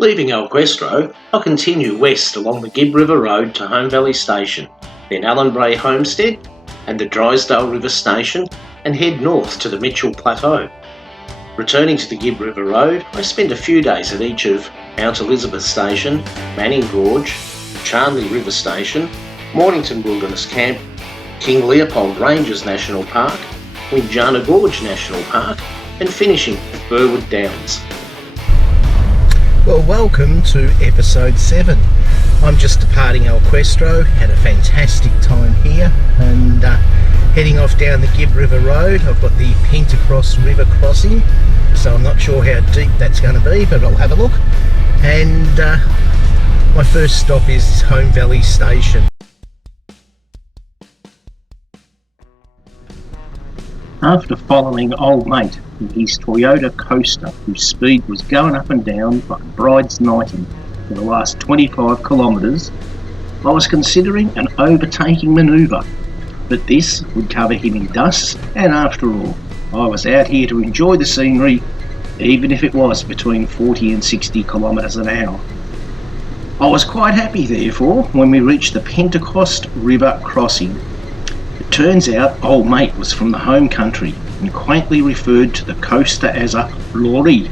Leaving Questro, I'll continue west along the Gibb River Road to Home Valley Station, then Ellenbrae Homestead and the Drysdale River Station, and head north to the Mitchell Plateau. Returning to the Gibb River Road, I spend a few days at each of Mount Elizabeth Station, Windjana Gorge, Charnley River Station, Mornington Wilderness Camp, King Leopold Ranges National Park, Windjana Gorge National Park, and finishing at Burwood Downs. Well, welcome to episode 7. I'm just departing Questro, had a fantastic time here, and heading off down the Gibb River Road. I've got the Pentacross River crossing, so I'm not sure how deep that's going to be, but I'll have a look. And my first stop is Home Valley Station. After following old mate in his Toyota Coaster, whose speed was going up and down like a bride's nighting for the last 25 kilometres, I was considering an overtaking manoeuvre, but this would cover him in dust, and after all, I was out here to enjoy the scenery, even if it was between 40 and 60 kilometres an hour. I was quite happy, therefore, when we reached the Pentacross River crossing. It turns out old mate was from the home country and quaintly referred to the coaster as a lorry.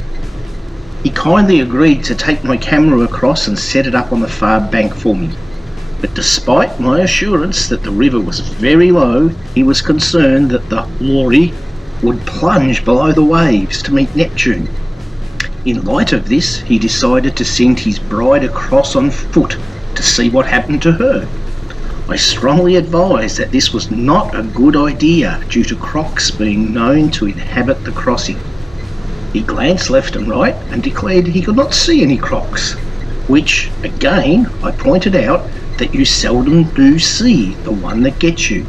He kindly agreed to take my camera across and set it up on the far bank for me. But despite my assurance that the river was very low, he was concerned that the lorry would plunge below the waves to meet Neptune. In light of this, he decided to send his bride across on foot to see what happened to her. I strongly advise that this was not a good idea due to crocs being known to inhabit the crossing. He glanced left and right and declared he could not see any crocs, which, again, I pointed out that you seldom do see the one that gets you.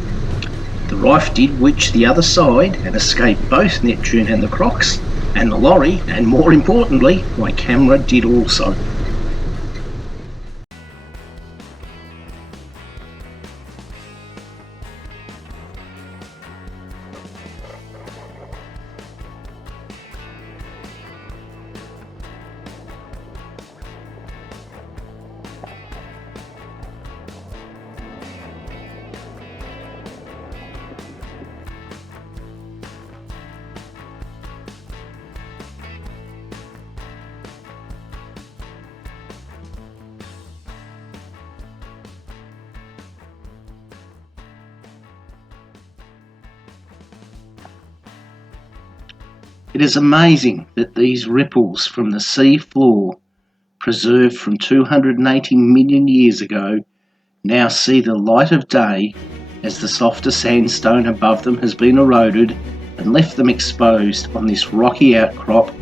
The Rife did reach the other side and escaped both Neptune and the crocs, and the lorry, and more importantly, my camera did also. It is amazing that these ripples from the sea floor, preserved from 280 million years ago, now see the light of day as the softer sandstone above them has been eroded and left them exposed on this rocky outcrop.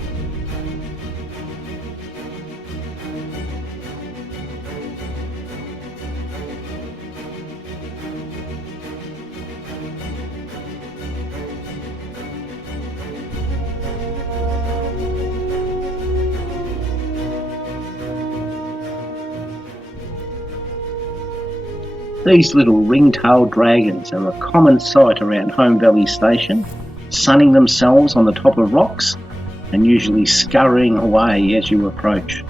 These little ring-tailed dragons are a common sight around Home Valley Station, sunning themselves on the top of rocks and usually scurrying away as you approach.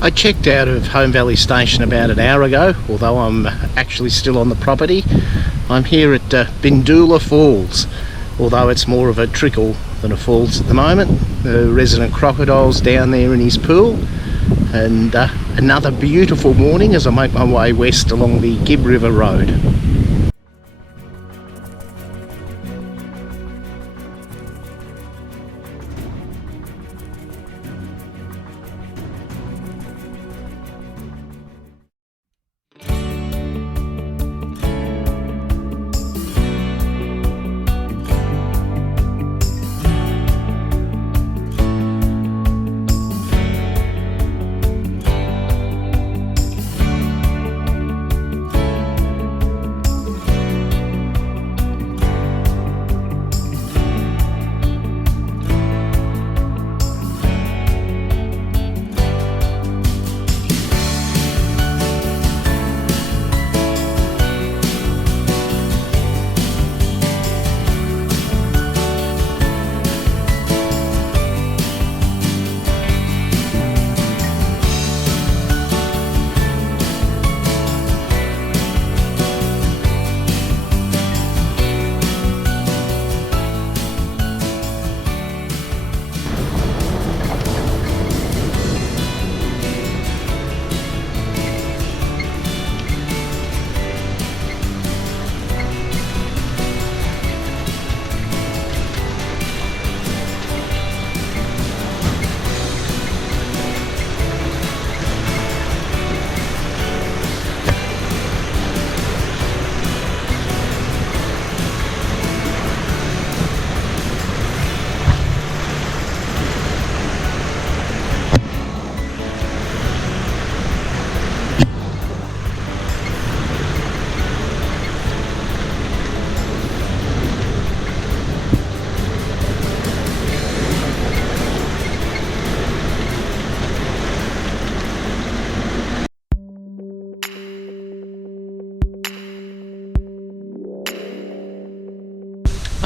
I checked out of Home Valley Station about an hour ago, although I'm actually still on the property. I'm here at Bindoola Falls, although it's more of a trickle than a falls at the moment. The resident crocodile's down there in his pool, and another beautiful morning as I make my way west along the Gibb River Road.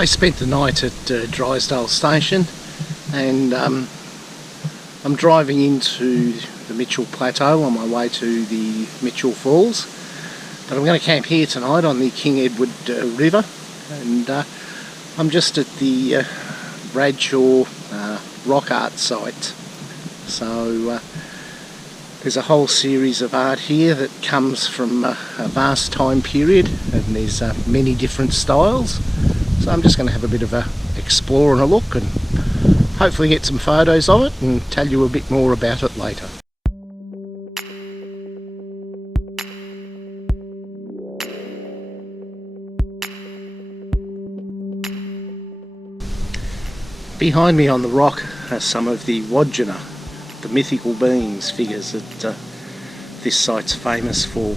I spent the night at Drysdale station, and I'm driving into the Mitchell Plateau on my way to the Mitchell Falls, but I'm going to camp here tonight on the King Edward River, and I'm just at the Bradshaw rock art site. So there's a whole series of art here that comes from a vast time period, and there's many different styles. So I'm just going to have a bit of a explore and a look, and hopefully get some photos of it and tell you a bit more about it later. Behind me on the rock are some of the Windjana, the mythical beings, figures that this site's famous for.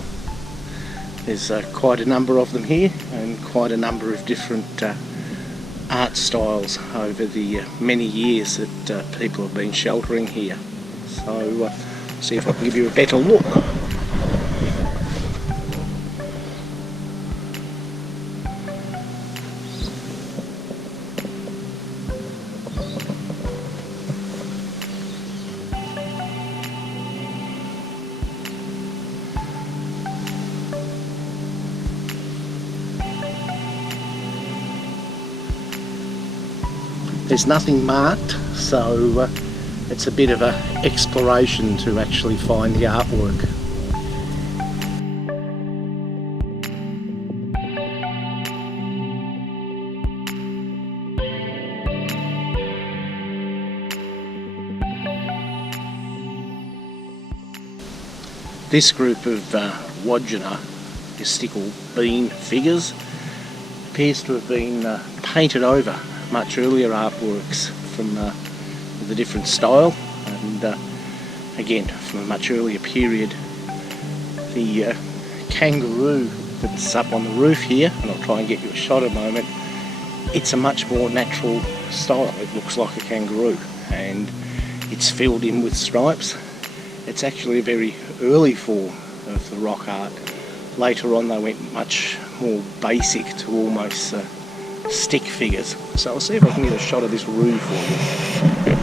There's quite a number of them here, and quite a number of different art styles over the many years that people have been sheltering here. So see if I can give you a better look. There's nothing marked, so it's a bit of an exploration to actually find the artwork. This group of Windjana mystical being figures appears to have been painted over much earlier artworks from the different style, and again from a much earlier period. The kangaroo that's up on the roof here, and I'll try and get you a shot in a moment, it's a much more natural style. It looks like a kangaroo, and it's filled in with stripes. It's actually a very early form of the rock art. Later on they went much more basic to almost stick figures. So I'll see if I can get a shot of this roo for you.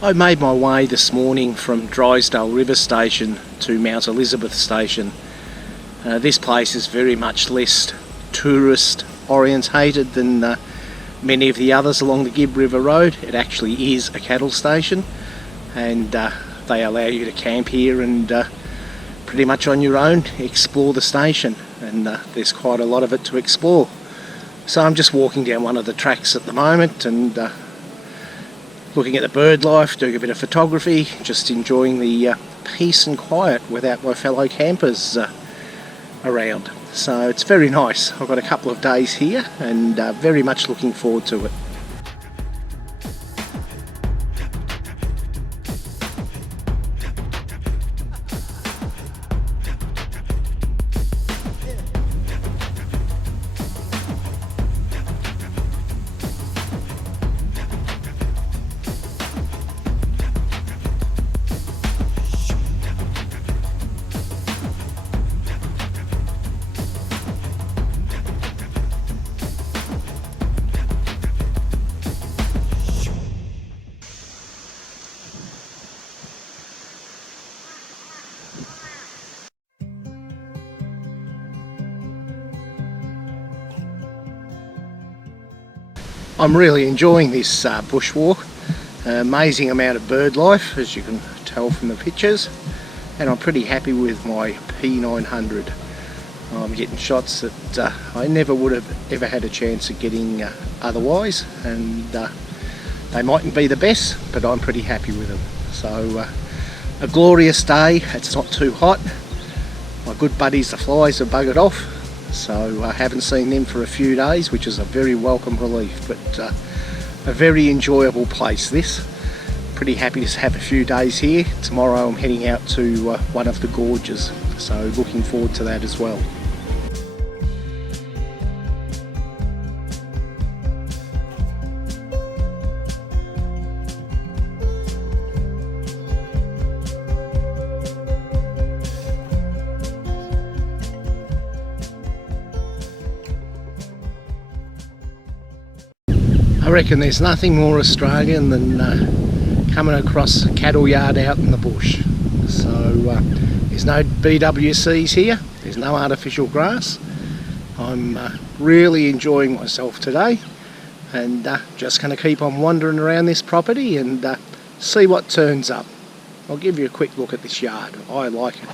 I made my way this morning from Drysdale River Station to Mount Elizabeth Station. This place is very much less tourist orientated than many of the others along the Gibb River Road. It actually is a cattle station, and they allow you to camp here and pretty much on your own explore the station, and there's quite a lot of it to explore. So I'm just walking down one of the tracks at the moment, and looking at the bird life, doing a bit of photography, just enjoying the peace and quiet without my fellow campers around. So it's very nice. I've got a couple of days here and very much looking forward to it. I'm really enjoying this bushwalk. Amazing amount of bird life, as you can tell from the pictures, and I'm pretty happy with my P900. I'm getting shots that I never would have ever had a chance of getting otherwise, and they mightn't be the best, but I'm pretty happy with them. So a glorious day. It's not too hot. My good buddies the flies have buggered off, so I haven't seen them for a few days, which is a very welcome relief. But a very enjoyable place this. Pretty happy to have a few days here. Tomorrow I'm heading out to one of the gorges, so looking forward to that as well. I reckon there's nothing more Australian than coming across a cattle yard out in the bush. So there's no BWCs here, there's no artificial grass. I'm really enjoying myself today, and just going to keep on wandering around this property and see what turns up. I'll give you a quick look at this yard. I like it.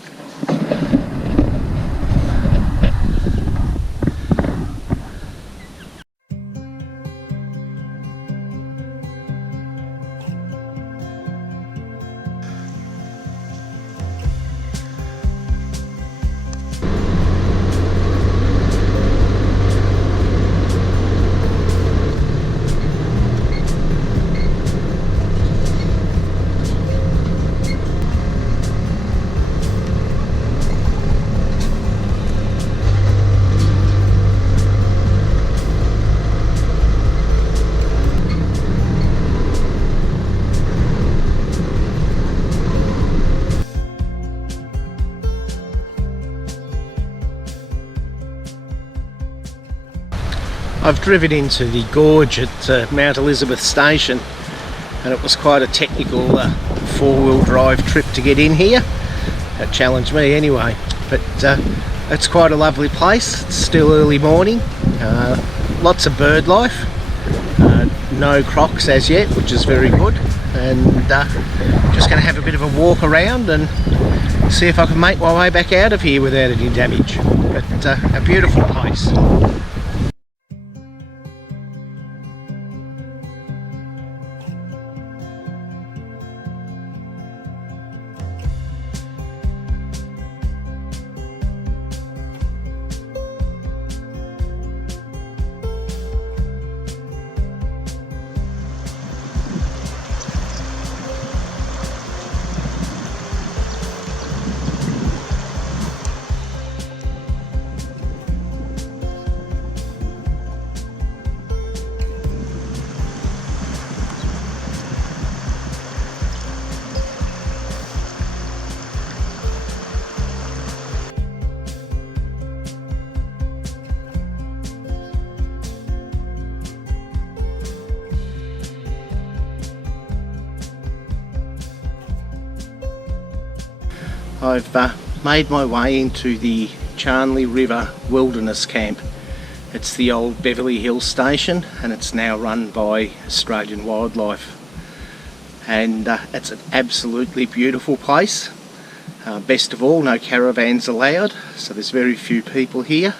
I've driven into the gorge at Mount Elizabeth Station, and it was quite a technical four-wheel drive trip to get in here. That challenged me anyway, but it's quite a lovely place. It's still early morning, lots of bird life, no crocs as yet, which is very good, and just going to have a bit of a walk around and see if I can make my way back out of here without any damage. But a beautiful place. I've made my way into the Charnley River Wilderness Camp. It's the old Beverly Hills station, and it's now run by Australian Wildlife. And it's an absolutely beautiful place. Best of all, no caravans allowed, so there's very few people here.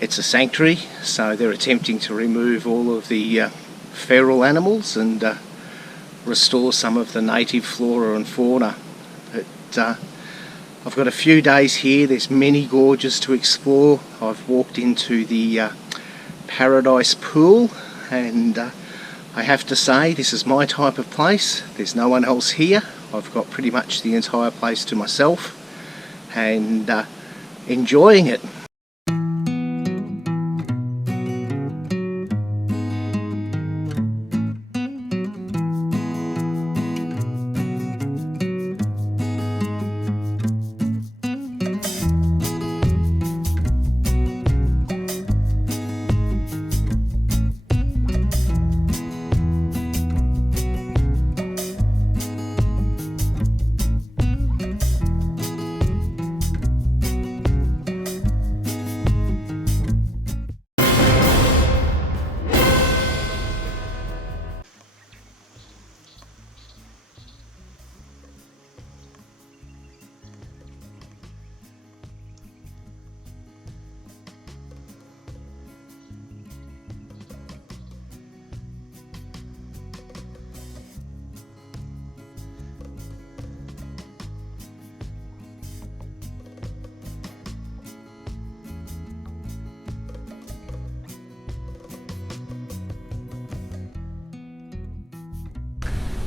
It's a sanctuary, so they're attempting to remove all of the feral animals and restore some of the native flora and fauna. But I've got a few days here. There's many gorges to explore. I've walked into the Paradise Pool, and I have to say this is my type of place. There's no one else here. I've got pretty much the entire place to myself and enjoying it.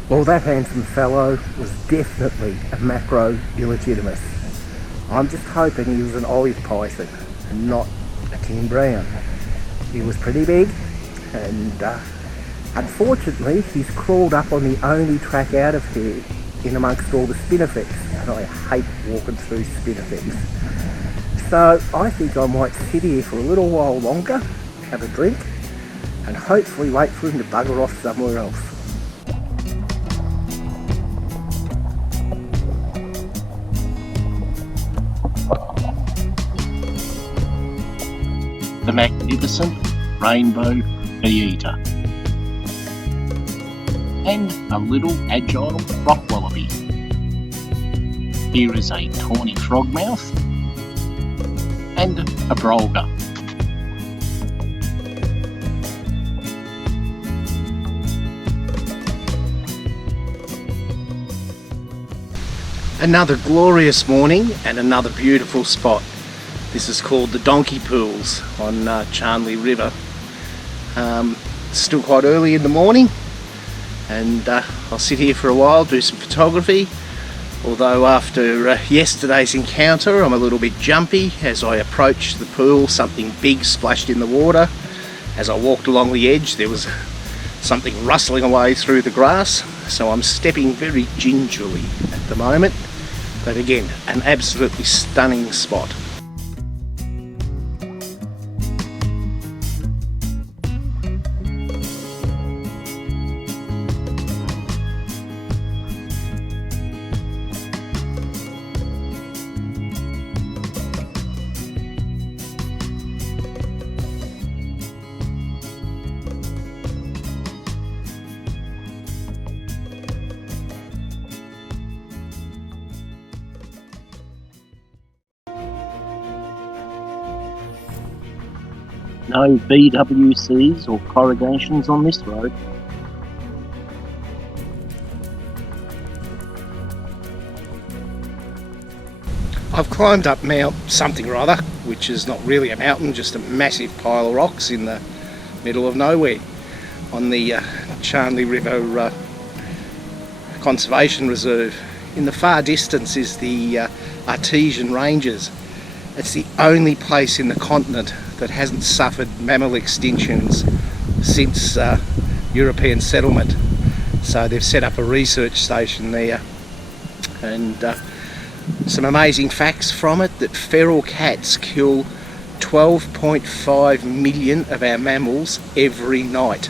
Well, that handsome fellow was definitely a macro illegitimus. I'm just hoping he was an olive python and not a king brown. He was pretty big, and unfortunately he's crawled up on the only track out of here in amongst all the spinifex, and I hate walking through spinifex. So I think I might sit here for a little while longer, have a drink, and hopefully wait for him to bugger off somewhere else. The magnificent rainbow bee-eater, and a little agile rock wallaby. Here is a tawny frogmouth and a brolga. Another glorious morning and another beautiful spot. This is called the Donkey Pools on Charnley River. Still quite early in the morning, and I'll sit here for a while, do some photography. Although after yesterday's encounter, I'm a little bit jumpy. As I approached the pool, something big splashed in the water. As I walked along the edge, there was something rustling away through the grass. So I'm stepping very gingerly at the moment. But again, an absolutely stunning spot. No BWCs or corrugations on this road. I've climbed up Mount something or other, which is not really a mountain, just a massive pile of rocks in the middle of nowhere on the Charnley River Conservation Reserve. In the far distance is the Artesian Ranges. It's the only place in the continent that hasn't suffered mammal extinctions since European settlement. So they've set up a research station there, and some amazing facts from it: that feral cats kill 12.5 million of our mammals every night.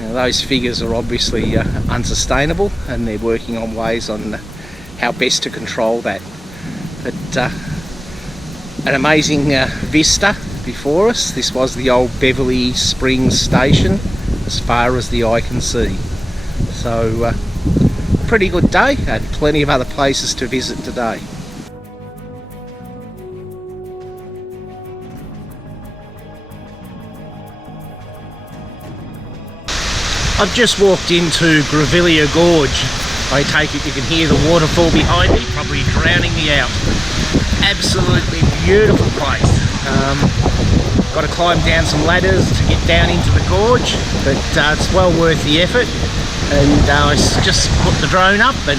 Now those figures are obviously unsustainable, and they're working on ways on how best to control that. But an amazing vista before us. This was the old Beverley Springs station as far as the eye can see. So pretty good day, and plenty of other places to visit today. I've just walked into Windjana Gorge. I take it you can hear the waterfall behind me, probably drowning me out. Absolutely beautiful place. Got to climb down some ladders to get down into the gorge, but it's well worth the effort. And I just put the drone up and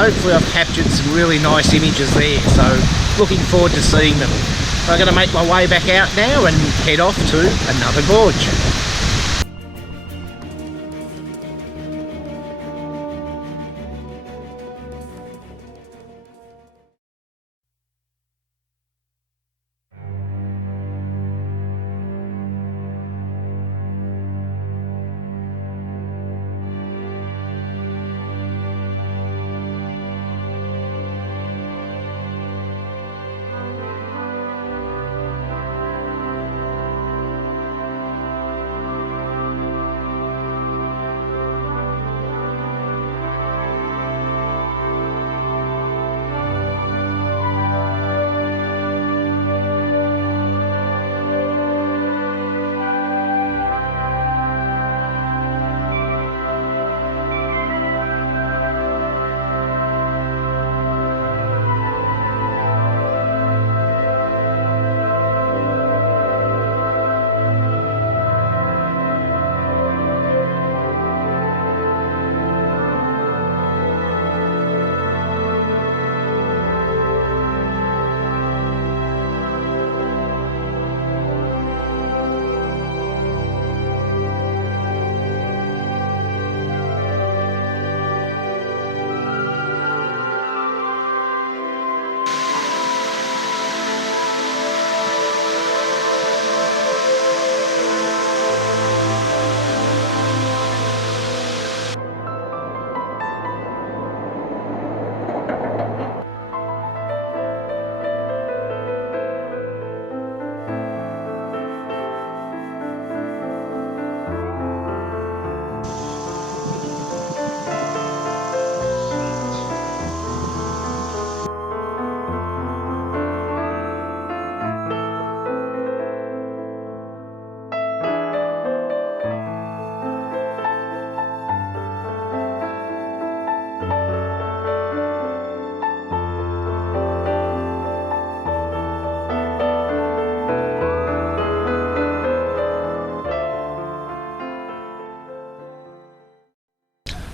hopefully I've captured some really nice images there, so looking forward to seeing them. I'm going to make my way back out now and head off to another gorge.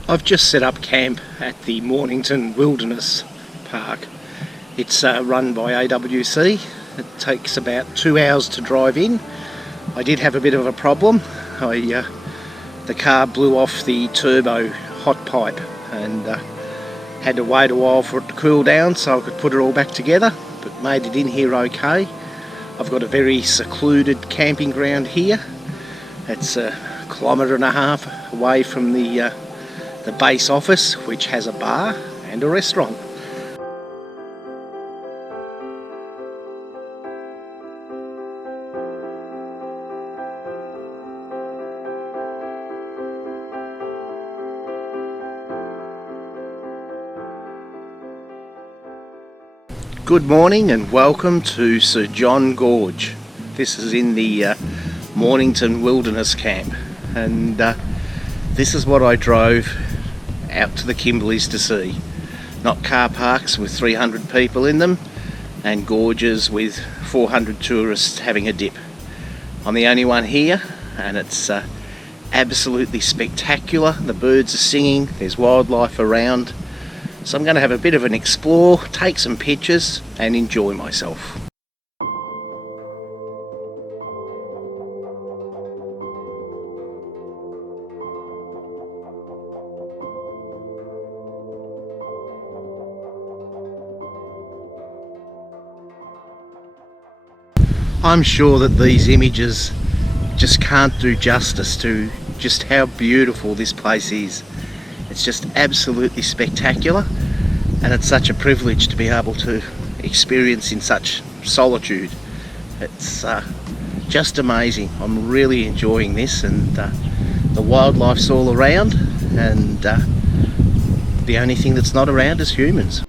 I've just set up camp at the Mornington Wilderness Park. It's run by AWC. It takes about 2 hours to drive in. I did have a bit of a problem. The car blew off the turbo hot pipe and had to wait a while for it to cool down so I could put it all back together, but made it in here okay. I've got a very secluded camping ground here. It's 1.5 kilometres away from the base office, which has a bar and a restaurant. Good morning and welcome to Sir John Gorge. This is in the Mornington Wilderness Camp, and this is what I drove out to the Kimberleys to see. Not car parks with 300 people in them and gorges with 400 tourists having a dip. I'm the only one here and it's absolutely spectacular. The birds are singing, there's wildlife around. So I'm going to have a bit of an explore, take some pictures and enjoy myself. I'm sure that these images just can't do justice to just how beautiful this place is. It's just absolutely spectacular, and it's such a privilege to be able to experience in such solitude. It's just amazing. I'm really enjoying this, and the wildlife's all around, and the only thing that's not around is humans.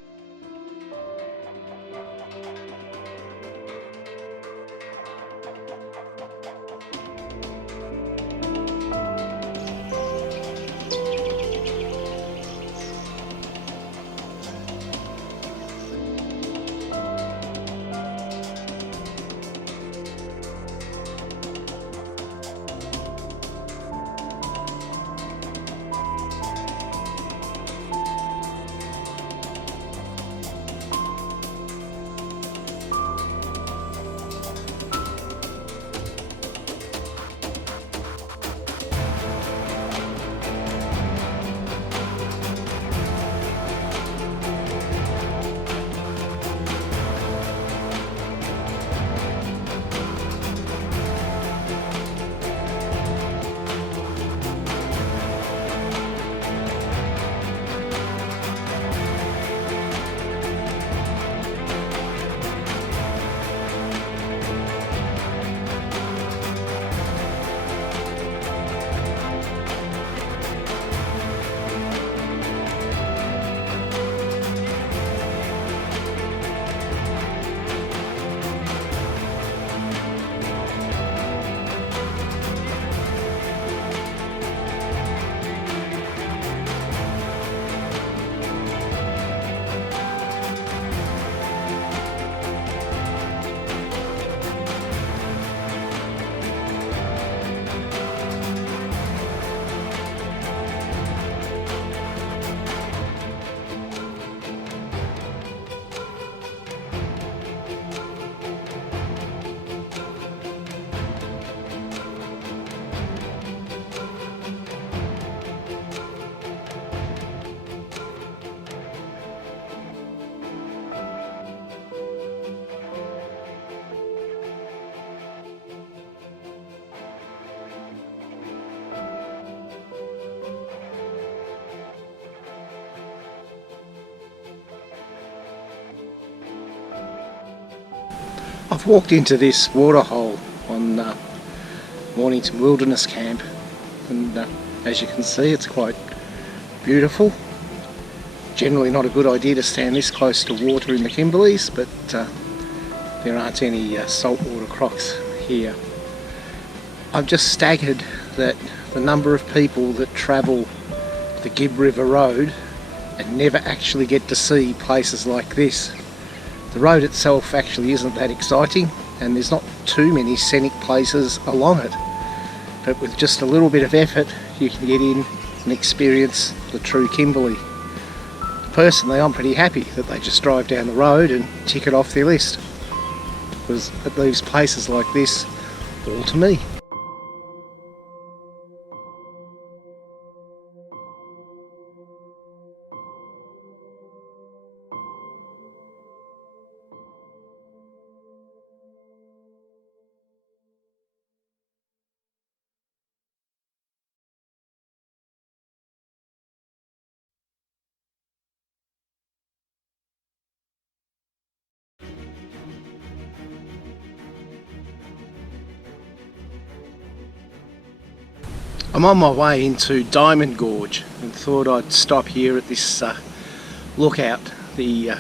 I've walked into this waterhole on Mornington Wilderness Camp, and as you can see, it's quite beautiful. Generally not a good idea to stand this close to water in the Kimberleys, but there aren't any saltwater crocs here. I'm just staggered that the number of people that travel the Gibb River Road and never actually get to see places like this. The road itself actually isn't that exciting, and there's not too many scenic places along it, but with just a little bit of effort you can get in and experience the true Kimberley. Personally, I'm pretty happy that they just drive down the road and tick it off their list, because it leaves places like this all to me. I'm on my way into Diamond Gorge and thought I'd stop here at this lookout. The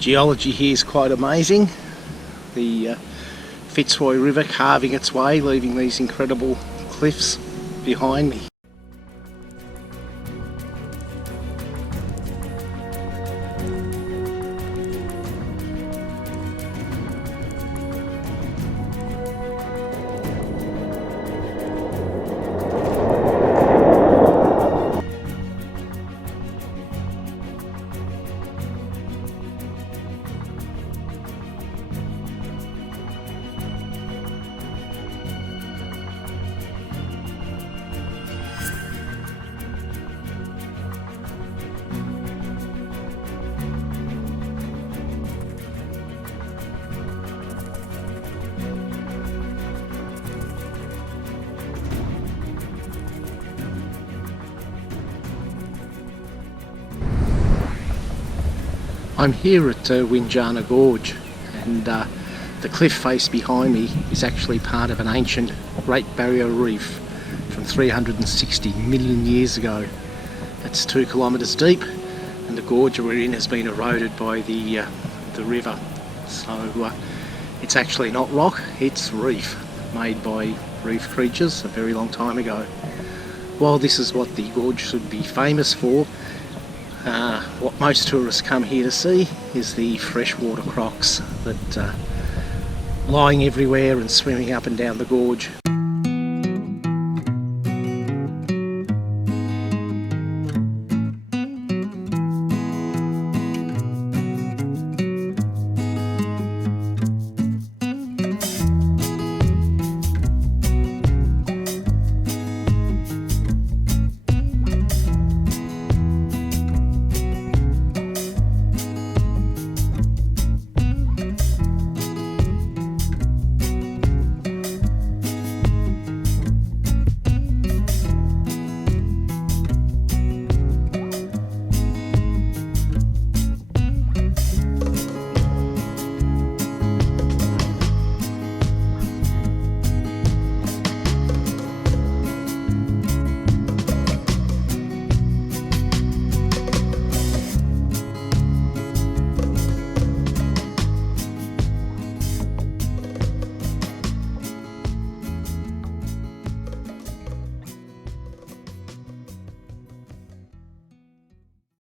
geology here is quite amazing. The Fitzroy River carving its way, leaving these incredible cliffs behind me. I'm here at Windjana Gorge, and the cliff face behind me is actually part of an ancient Great Barrier Reef from 360 million years ago. It's 2 kilometres deep, and the gorge we're in has been eroded by the river. So it's actually not rock, it's reef, made by reef creatures a very long time ago. While this is what the gorge should be famous for, what most tourists come here to see is the freshwater crocs that lying everywhere and swimming up and down the gorge.